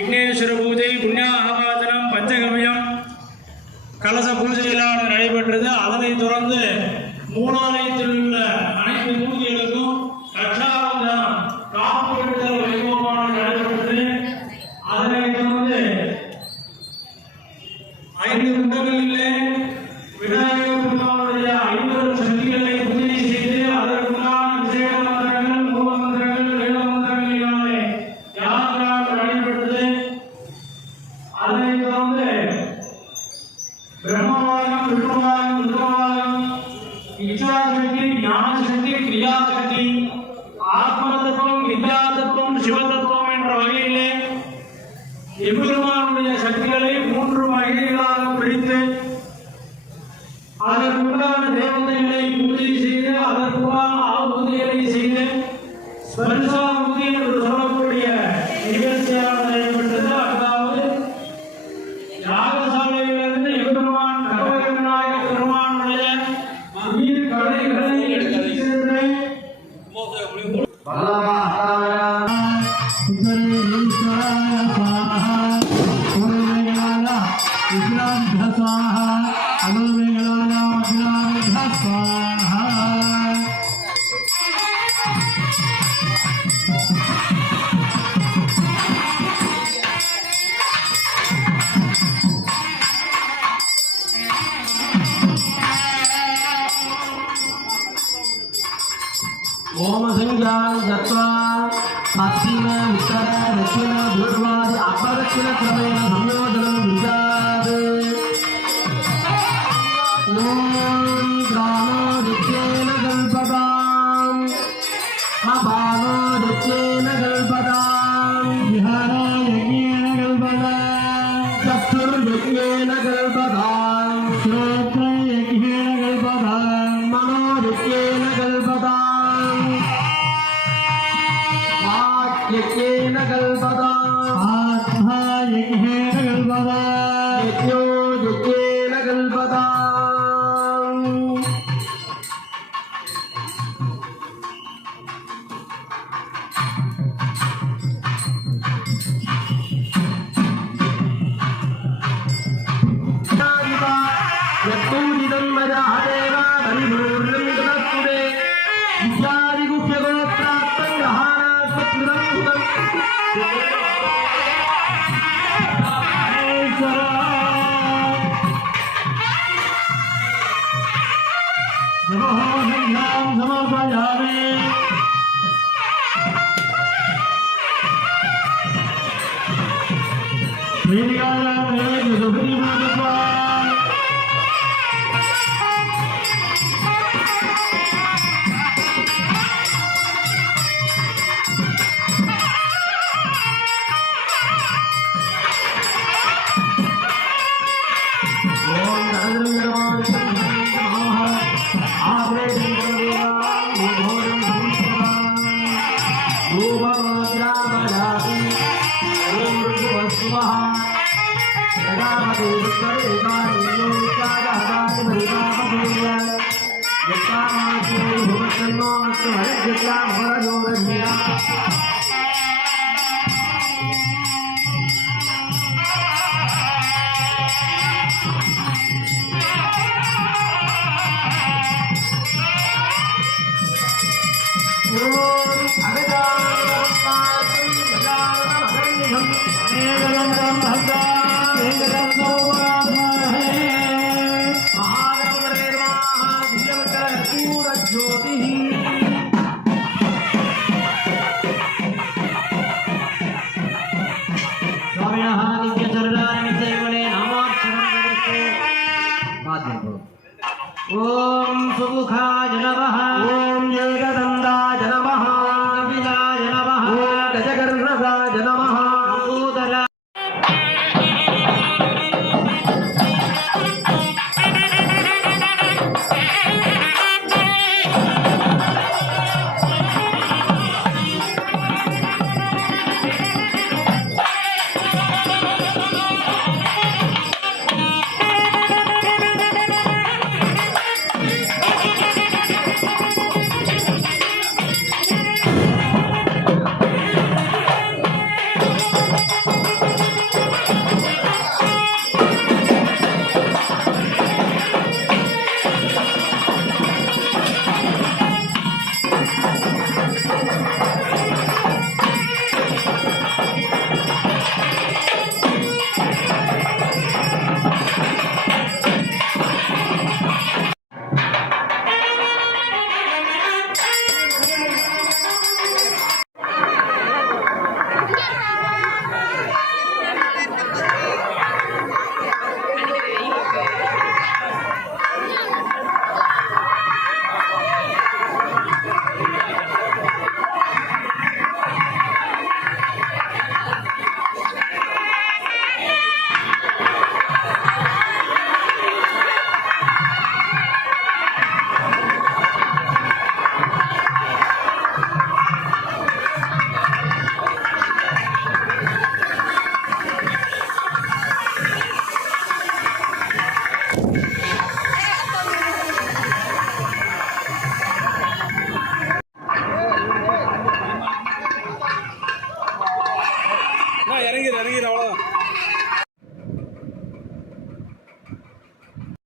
விக்னேஸ்வர பூஜை புண்ணியாகவாதனம் பஞ்சகமயம் கலச பூஜைகளாக நடைபெற்றது. அதனைத் தொடர்ந்து மூலாலயத்தில் உள்ள அனைத்து மூர்த்திகளுக்கும் ரட்சாவதானம் காப்புறுத்தல் வைபவமாக நடைபெற்றது. அதனைத் தொடர்ந்து 5 குண்டங்களிலே விநாயகர் பெருமானுடைய 50 சக்திகளை பூஜை செய்து அதற்குண்டான விசேட மந்திரங்கள் மூல மந்திரங்கள் வேத மந்திரங்களினாலே யாத்திராக நடைபெற்றது. அதனைத் தொடர்ந்து பிரம்மவாயம் விஷ்ணுவாயம் ருத்ரவாயம் இச்சாசக்தி ஞானசக்தி கிரியாசக்தி ஆத்மதத்துவம் வித்யாதத்துவம் சிவதத்துவம் என்ற வகையிலே எம்பெருமானுடைய சக்திகளை 3 வகைகளாக பிரித்து அதற்குண்டான தேவதைகளை பூஜை செய்து அதற்குண்டான ஆபூஜைகளை செய்து ஸ்பர்சாபூஜை என்று சொல்லக்கூடிய நிகழ்ச்சியாக நடைபெற்றது. அதாவது யாகசாலையிலிருந்து எம்பெருமான் கற்பக விநாயகர் பெருமானுடைய உயிர் கலைகளை எடுத்து சென்று ओम संज्ञान दत्वा पश्चिम उत्तर दक्षिण पूर्वादि अपदक्षिण क्रमेण संयोजनं विजात ओम ग्रामोदित्येन कल्पताम् अपानोदित्येन कल्पताम् विहारयज्ञेन कल्पताम् चतुर्यज्ञेन कल्पताम् श्रोत्रयज्ञेन कल्पताम् मनोदित्येन कल्पताम् यज्ञेन कल्पताम् आत्मा यज्ञेन कल्पताम् यज्ञो यज्ञेन कल्पताम् यत्पूजितं मजादेव परिपूर्णं तदस्तुते विद्यादिगुह्यगोत्रात्तं ग्रहाणात्मत्कृतं ओम सुमुखाय नमः ओम एकदंताय नमः विनाय नमः ओम गजकर्णकाय नमः இறங்கிடு அவ்வளோதான்